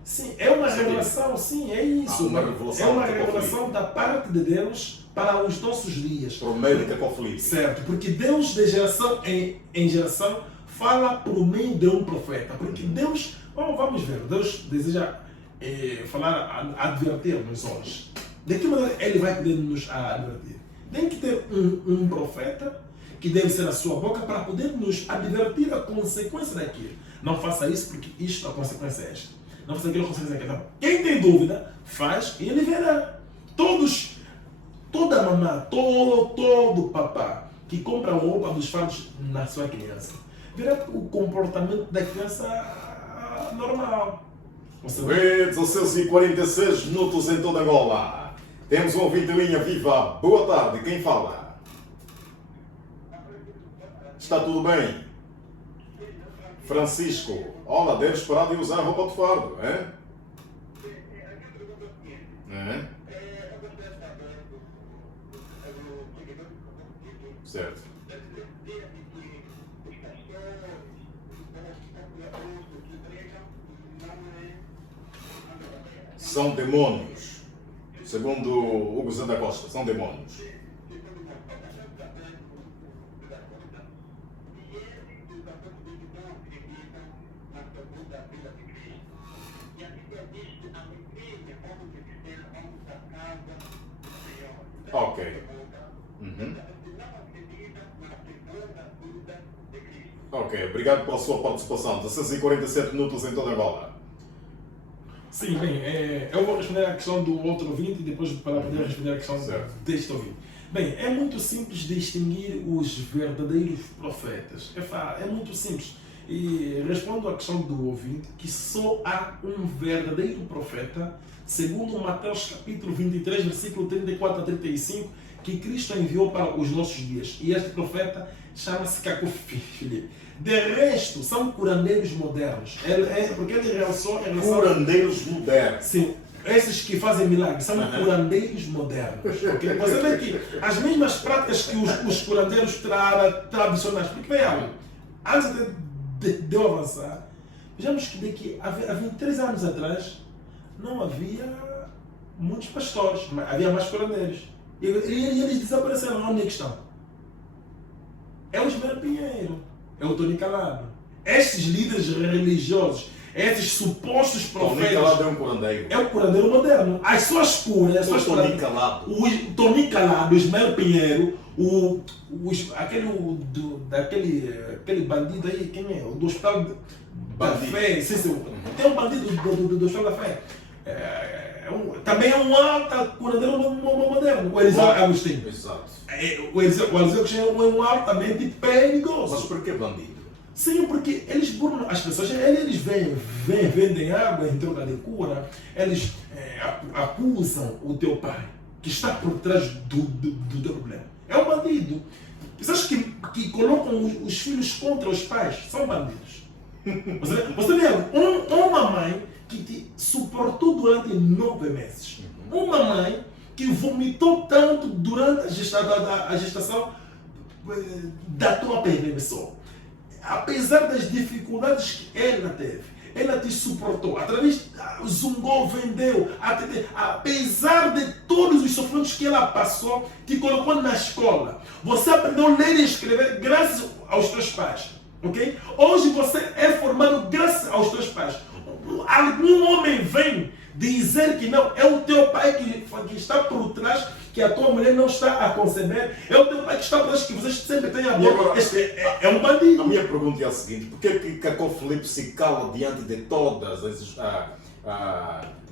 Sim, é uma revelação, sim, é isso. Uma revelação é uma de revelação da parte de Deus para os nossos dias. Por meio de conflito. Certo, porque Deus de geração em geração fala por meio de um profeta. Porque Deus, vamos ver, Deus deseja falar, advertir-nos hoje. De que maneira Ele vai poder nos advertir? Tem que ter um profeta que deve ser a sua boca para poder nos advertir a consequência daquilo. Não faça isso porque isto, a consequência é esta. Não faça aquilo, a consequência é esta. Quem tem dúvida, faz e ele verá. Toda mamã, todo papá que compra roupa dos fardos na sua criança, verá o comportamento da criança normal. 16h46 minutos em toda Angola. Temos um ouvinte em linha. Viva, boa tarde, quem fala? Está tudo bem? Francisco, olha, deves parar de usar roupa de fardo, é? Certo. São demônios. Segundo Hugo Zé da Costa, são demônios. Ok. Ok, obrigado pela sua participação. 16h47 minutos em toda Angola. Sim, bem, eu vou responder a questão do outro ouvinte e depois para poder responder a questão Certo. deste ouvinte. Bem, é muito simples distinguir os verdadeiros profetas. É muito simples. E respondo à questão do ouvinte que só há um verdadeiro profeta, segundo Mateus capítulo 23, versículo 34 a 35, que Cristo enviou para os nossos dias. E este profeta chama-se Caco Filipe. De resto, são curandeiros modernos. Porque ele realçou... Curandeiros modernos. Sim, esses que fazem milagres são curandeiros modernos. Okay? Você vê que as mesmas práticas que os curandeiros tradicionais. Porque vem algo. Antes de eu avançar, vejamos que daqui a 23 anos atrás não havia muitos pastores, mas havia mais curandeiros. E eles desapareceram. Onde é que estão? É o Ismael Pinheiro, é o Tony Calado. Estes líderes religiosos, esses supostos profetas. Tony Calado é um curandeiro. É o curandeiro moderno. As suas curas. O Tony Calado. O Tony Calado, o Ismael Pinheiro, aquele bandido aí, quem é? O do Hospital da Fé. Sim. Tem um bandido do Hospital da Fé. Também é um alta curandeiro moderno. O Eliseu Agostinho. Exato. O Eliseu Agostinho é um altamente perigoso. Mas por que bandido? Sim, porque eles burlam as pessoas, eles vendem água em troca de cura, eles acusam o teu pai, que está por trás do teu problema. É um bandido. Pessoas que colocam os filhos contra os pais são bandidos. Você vê, uma mãe que te suportou durante 9 meses. Uma mãe que vomitou tanto durante a gestação da tua pessoa. Apesar das dificuldades que ela teve, ela te suportou, zungou, vendeu, apesar de todos os sofrimentos que ela passou, te colocou na escola. Você aprendeu a ler e escrever graças aos teus pais. Okay? Hoje você é formado graças aos teus pais. Algum homem vem dizer que não, é o teu pai que está por trás, que a tua mulher não está a conceber, é o teu pai que está por trás, que vocês sempre têm amor. Este é um bandido. A minha pergunta é a seguinte: por que Caco Filipe se cala diante de todas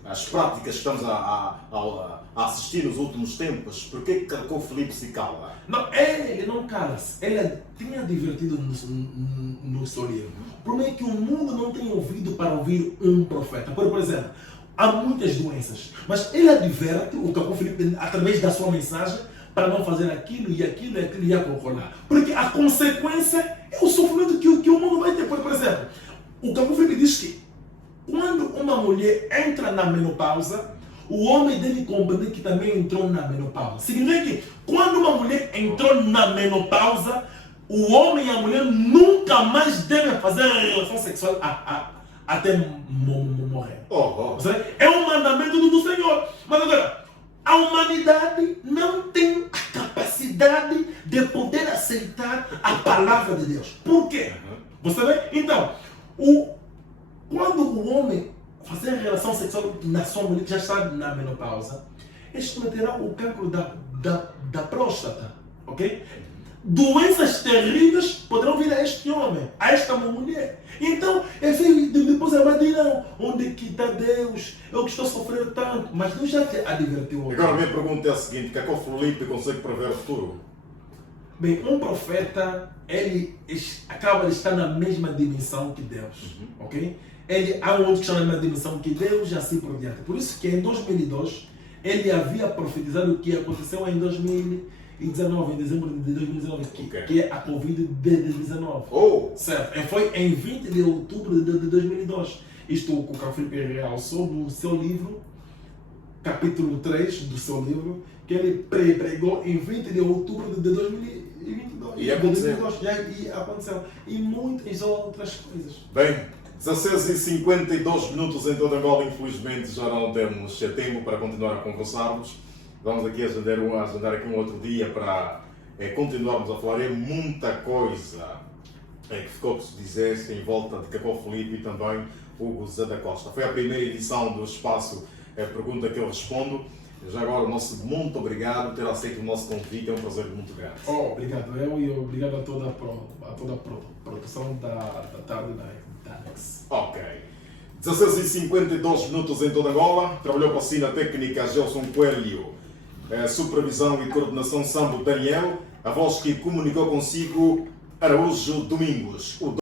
as práticas que estamos a assistir nos últimos tempos? Por que Caco Filipe se cala? Não, ele não cala-se. Ele tinha divertido no seu livro. O problema é que o mundo não tem ouvido para ouvir um profeta. Por exemplo, há muitas doenças, mas ele adverte o Caco Filipe através da sua mensagem para não fazer aquilo e a concordar. Porque a consequência é o sofrimento que o mundo vai ter. Por exemplo, o Caco Filipe diz que quando uma mulher entra na menopausa, o homem deve compreender que também entrou na menopausa. Significa que quando uma mulher entrou na menopausa, o homem e a mulher nunca mais devem fazer relação sexual até morrer. É um mandamento do Senhor. Mas agora, a humanidade não tem a capacidade de poder aceitar a palavra de Deus. Por quê? Você vê? Então, quando o homem fazer relação sexual na sua mulher que já está na menopausa, este cometerá o cancro da próstata. Ok? Doenças terríveis poderão vir a este homem, a esta mulher. Então, depois ela vai dizer, não, onde é que está Deus? Eu que estou sofrendo tanto. Mas Deus já te advertiu. Agora a minha pergunta é a seguinte: Caco Filipe consegue prever o futuro? Bem, um profeta, ele acaba de estar na mesma dimensão que Deus. Ok? Ele há um outro que está na mesma dimensão que Deus e assim por diante. Por isso que em 2002, ele havia profetizado o que aconteceu em 2019, em dezembro de 2019, que é a Covid-19. Certo? Foi em 20 de outubro de 2002. Isto o Caco Filipe realçou no seu livro, capítulo 3 do seu livro, que ele pregou em 20 de outubro de 2022. E aconteceu. E aconteceu. E muitas outras coisas. Bem, 16h52 em toda Angola, infelizmente já não temos tempo para continuar a conversarmos. Vamos aqui agendar aqui um outro dia para continuarmos a falar. É muita coisa que ficou por se dizer em volta de Caco Filipe e também Hugo Zé da Costa. Foi a primeira edição do Espaço Pergunta que eu respondo. Já agora, muito obrigado por ter aceito o nosso convite, é um prazer muito grande. Obrigado e obrigado a toda a produção da Tarde da Anex. Ok. 16h52 minutos em toda Angola. Trabalhou para a Cina Técnica Gelson Coelho. Supervisão e coordenação Sambo Daniel. A voz que comunicou consigo Araújo Domingos.